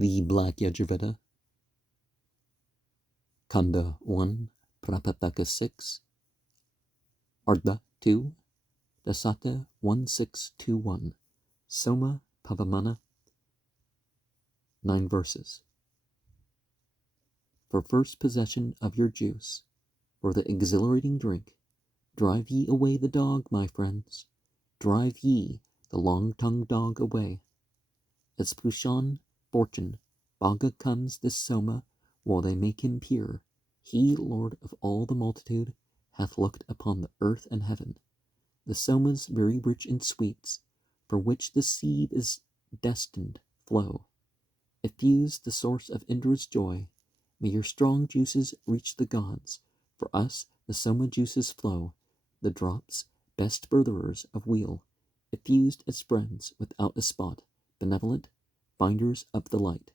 The Black Yajurveda, Kanda 1, Prapathaka 6, Ardha 2, Dasata 1621, Soma Pavamana, 9 verses. For first possession of your juice, for the exhilarating drink, drive ye away the dog, my friends, drive ye the long-tongued dog away. As Pushan, fortune, Bhaga comes this Soma, while they make him pure. He, Lord of all the multitude, hath looked upon the earth and heaven. The Somas very rich in sweets, for which the seed is destined, flow. Effuse the source of Indra's joy. May your strong juices reach the gods. For us the Soma juices flow, the drops, best furtherers of weal, effused as friends without a spot, benevolent, finders of the light.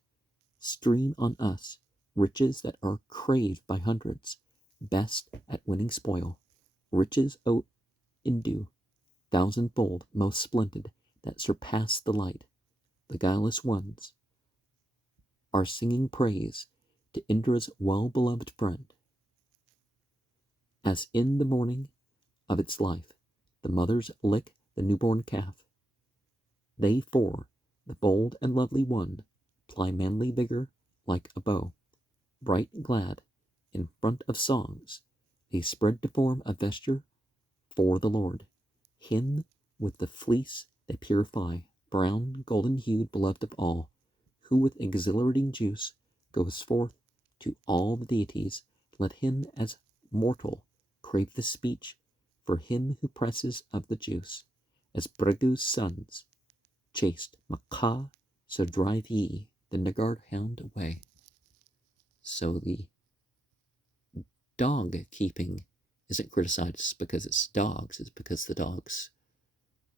Stream on us riches that are craved by hundreds, best at winning spoil. Riches, O Indu, thousandfold most splendid, that surpass the light. The guileless ones are singing praise to Indra's well-beloved friend. As in the morning of its life, the mothers lick the newborn calf, they four, the bold and lovely one, ply manly vigor like a bow. Bright and glad, in front of songs, they spread to form a vesture for the Lord. Him with the fleece they purify, brown, golden-hued, beloved of all, who with exhilarating juice goes forth to all the deities. Let him as mortal crave the speech for him who presses of the juice. As Bhrigu's sons chased Makha, so drive ye the niggard hound away. So the dog keeping isn't criticized because it's dogs, it's because the dogs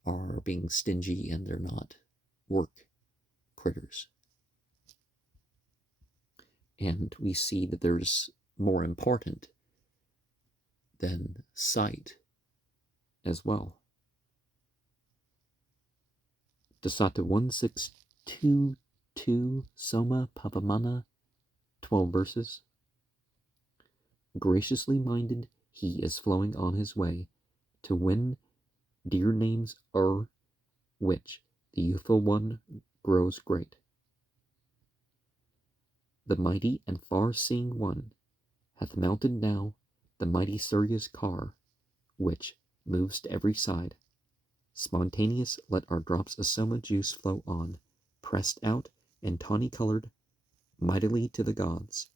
are being stingy and they're not work critters. And we see that there's more important than sight as well. Dasata 1622, Soma Pavamana, 12 verses. Graciously minded, he is flowing on his way to win dear names o'er which the youthful one grows great. The mighty and far-seeing one hath mounted now the mighty Surya's car, which moves to every side. Spontaneous let our drops of Soma juice flow on, pressed out and tawny-colored, mightily to the gods.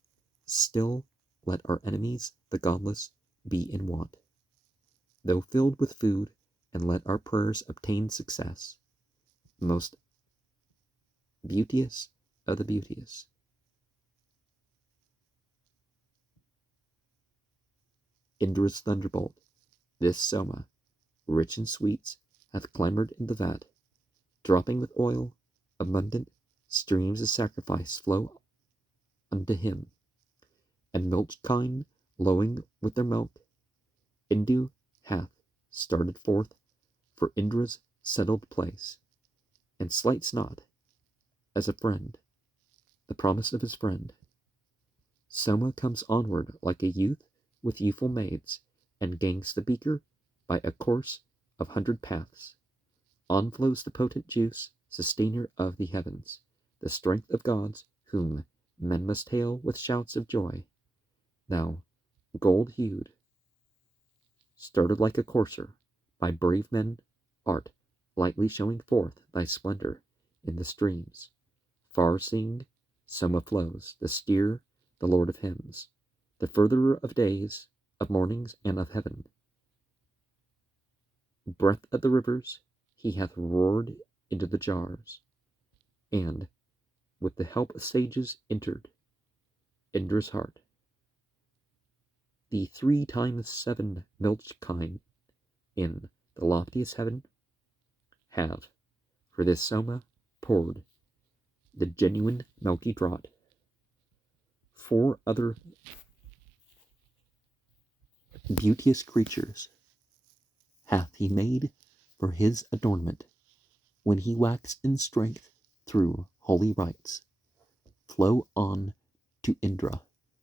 Still let our enemies, the godless, be in want, though filled with food, and let our prayers obtain success. Most beauteous of the beauteous. Indra's thunderbolt, this Soma, rich in sweets, hath clambered in the vat, dropping with oil, abundant streams of sacrifice flow unto him, and milch kine lowing with their milk. Indu hath started forth for Indra's settled place, and slights not, as a friend, the promise of his friend. Soma comes onward like a youth with youthful maids, and gangs the beaker by a course of 100 paths. On flows the potent juice, sustainer of the heavens, the strength of gods, whom men must hail with shouts of joy. Thou, gold-hued, started like a courser, by brave men art lightly showing forth thy splendor in the streams. Far-seeing Soma flows, the steer, the lord of hymns, the furtherer of days, of mornings, and of heaven. Breath of the rivers, he hath roared into the jars, and, with the help of sages, entered Indra's heart. The 3 times 7 milch kine in the loftiest heaven have, for this Soma, poured the genuine milky draught. 4 other beauteous creatures hath he made for his adornment, when he waxed in strength through holy rites. Flow on to Indra,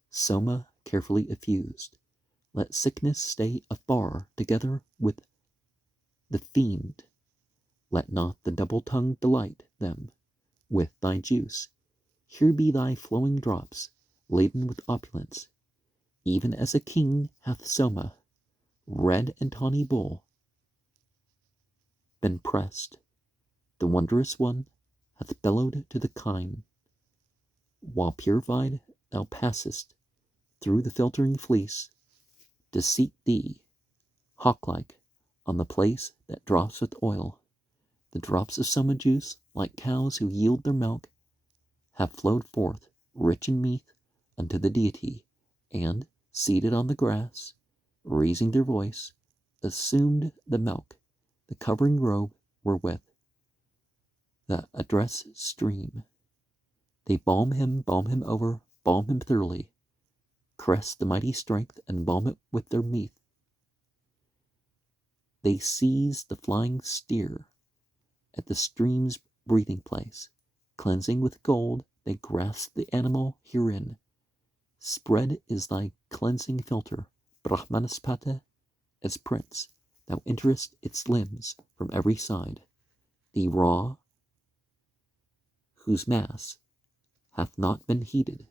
Soma carefully effused. Let sickness stay afar together with the fiend. Let not the double-tongued delight them with thy juice. Here be thy flowing drops, laden with opulence, even as a king hath Soma, red and tawny bull, been pressed. The wondrous one hath bellowed to the kine, while purified thou passest through the filtering fleece to seat thee, hawk-like, on the place that drops with oil. The drops of Soma juice, like cows who yield their milk, have flowed forth, rich in meat, unto the deity, and, seated on the grass, raising their voice, assumed the milk, the covering robe wherewith the address stream. They balm him over, balm him thoroughly, caress the mighty strength, and balm it with their meat. They seize the flying steer at the stream's breathing place. Cleansing with gold, they grasp the animal herein. Spread is thy cleansing filter, Brahmanaspata, as prince. Thou enterest its limbs from every side. The raw, whose mass hath not been heated,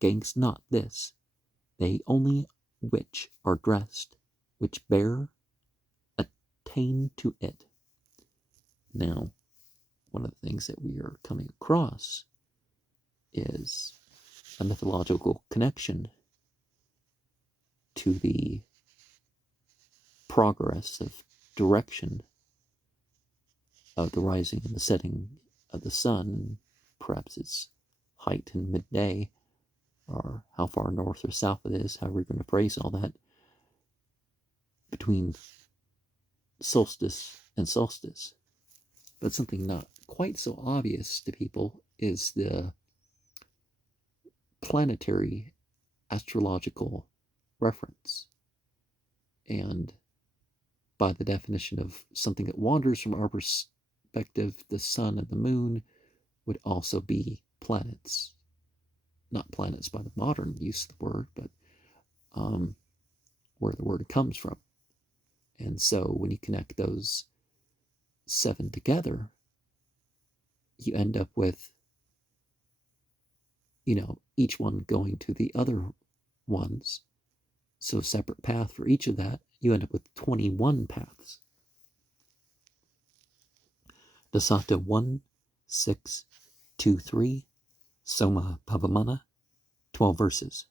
gangs not this. They only which are dressed, which bear, attain to it. Now, one of the things that we are coming across is a mythological connection to the progress of direction of the rising and the setting of the sun, perhaps its height and midday, or how far north or south it is, however you're going to phrase all that, between solstice and solstice. But something not quite so obvious to people is the planetary astrological reference. And by the definition of something that wanders from our perspective, the sun and the moon would also be planets. Not planets by the modern use of the word, but where the word comes from. And so when you connect those 7 together, you end up with, each one going to the other ones. So separate path for each of that, you end up with 21 paths. Dasata 1, 6, 2, 3, Soma Pavamana, 12 verses.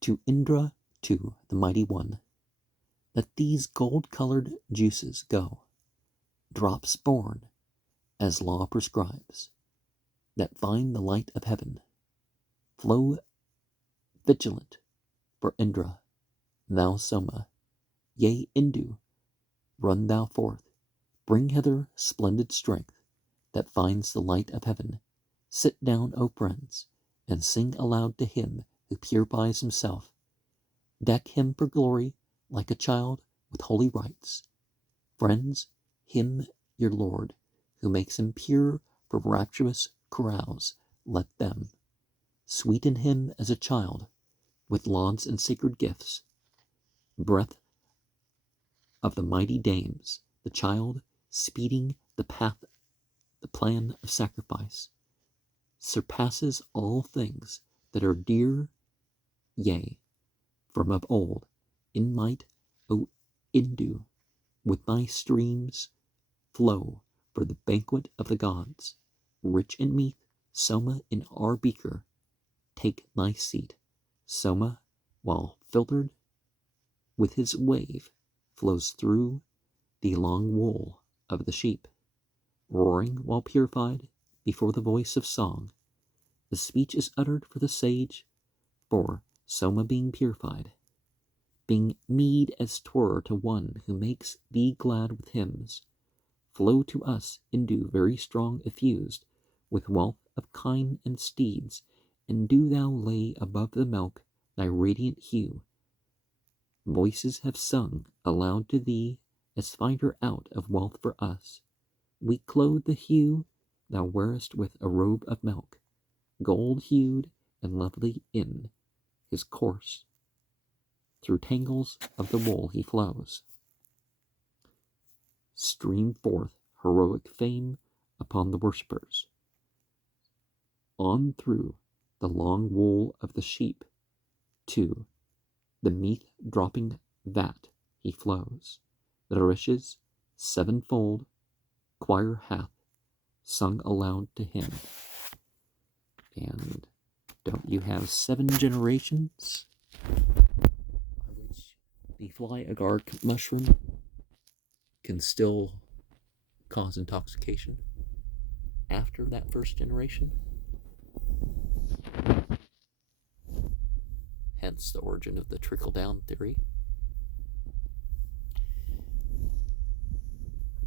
To Indra, to the mighty one, let these gold-colored juices go, drops born, as law prescribes, that find the light of heaven. Flow vigilant for Indra, thou Soma, yea, Indu, run thou forth, bring hither splendid strength, that finds the light of heaven. Sit down, O friends, and sing aloud to him who purifies himself. Deck him for glory like a child with holy rites. Friends, him your Lord, who makes him pure for rapturous carouse, let them sweeten him as a child with lauds and sacred gifts. Breath of the mighty dames, the child speeding the path, the plan of sacrifice, surpasses all things that are dear, yea, from of old, in might, O Indu, with thy streams flow for the banquet of the gods. Rich in meat, Soma in our beaker, take thy seat. Soma, while filtered with his wave, flows through the long wool of the sheep, roaring while purified before the voice of song. The speech is uttered for the sage, for Soma being purified, being mead as 'twere to one who makes thee glad with hymns. Flow to us, Indu, very strong, effused with wealth of kine and steeds, and do thou lay above the milk thy radiant hue. Voices have sung aloud to thee as finder out of wealth for us. We clothe the hue thou wearest with a robe of milk. gold-hued and lovely in his course. Through tangles of the wool he flows. Stream forth heroic fame upon the worshippers. On through the long wool of the sheep, to the meat-dropping vat he flows. The riches sevenfold choir hath sung aloud to him. And don't you have 7 generations by which the fly agar mushroom can still cause intoxication after that first generation? Hence the origin of the trickle-down theory.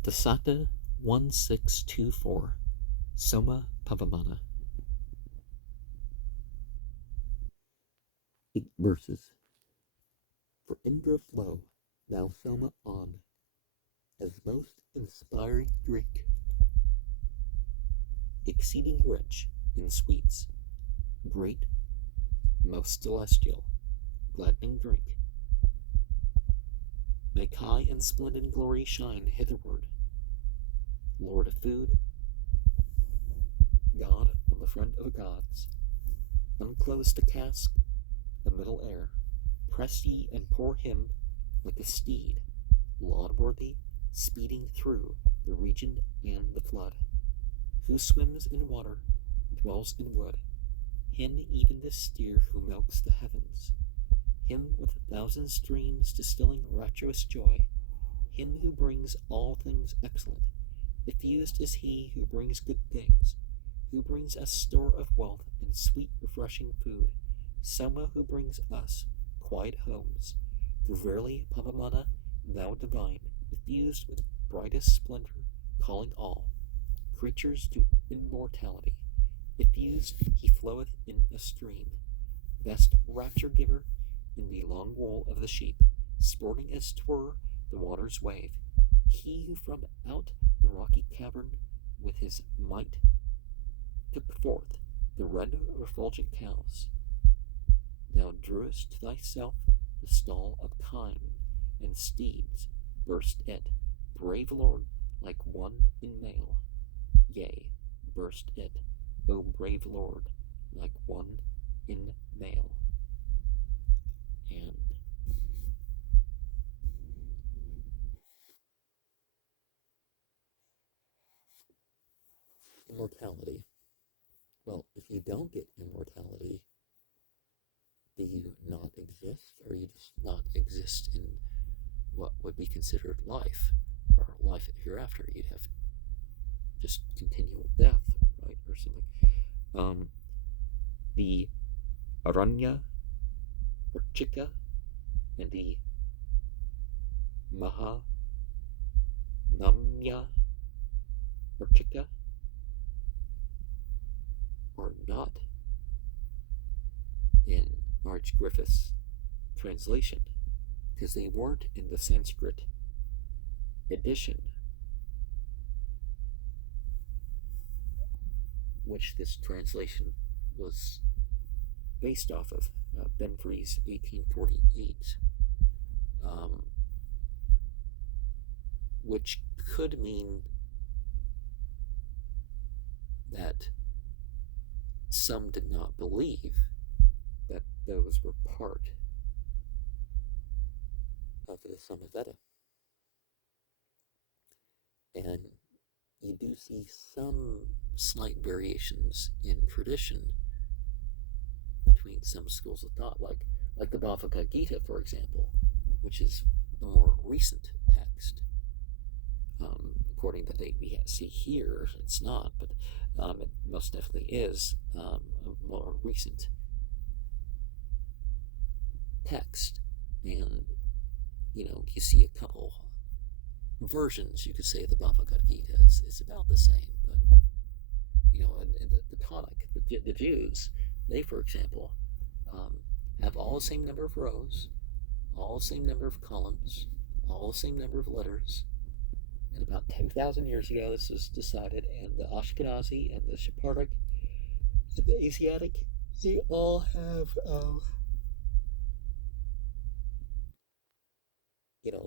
Dasata 1624, Soma Pavamana. 8 verses. For Indra flow, thou Soma on, as most inspiring drink, exceeding rich in sweets, great, most celestial, gladdening drink. Make high and splendid glory shine hitherward, Lord of food, God on the front of gods, unclose the cask, the middle air, press ye and pour him like a steed, laud-worthy, speeding through the region and the flood, who swims in water, dwells in wood, him even the steer who milks the heavens, him with 1,000 streams distilling rapturous joy, him who brings all things excellent. Diffused is he who brings good things, who brings us store of wealth and sweet refreshing food, Soma who brings us quiet homes. For verily, Pavamana, thou divine, diffused with brightest splendor, calling all creatures to immortality. Diffused he floweth in a stream, best rapture giver in the long wool of the sheep, sporting as 'twere the water's wave. He who from out the rocky cavern with his might took forth the red refulgent cows. Thou drewest to thyself the stall of kine, and steeds burst it, brave Lord, like one in mail. Yea, burst it, O brave Lord, like one in mail. And immortality. Well, if you don't get immortality, do you not exist, or you just not exist in what would be considered life, or life hereafter? You'd have just continual death, right, or something. The Aranya, or Chika, and the Maha Namya, or Chika, are not in R.H. Griffith's translation, because they weren't in the Sanskrit edition, which this translation was based off of, Benfrey's 1848, which could mean that some did not believe that those were part of the Samaveda. And you do see some slight variations in tradition between some schools of thought, like the Bhagavad Gita, for example, which is a more recent text. According to the date we see here, it's not, but it most definitely is a more recent text. And, you see a couple versions, you could say, of the Bhagavad Gita. It's about the same, but, in the Tanakh, the Jews, they, for example, have all the same number of rows, all the same number of columns, all the same number of letters. And about 10,000 years ago, this was decided, and the Ashkenazi and the Sephardic and the Asiatic, they all have,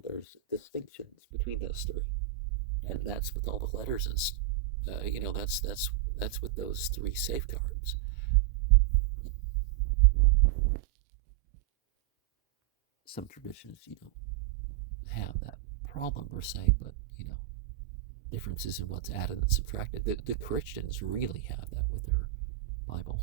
there's distinctions between those three, and that's with all the letters and that's with those three safeguards. Some traditions you don't have that problem per se, but differences in what's added and subtracted. The Christians really have that with their Bible.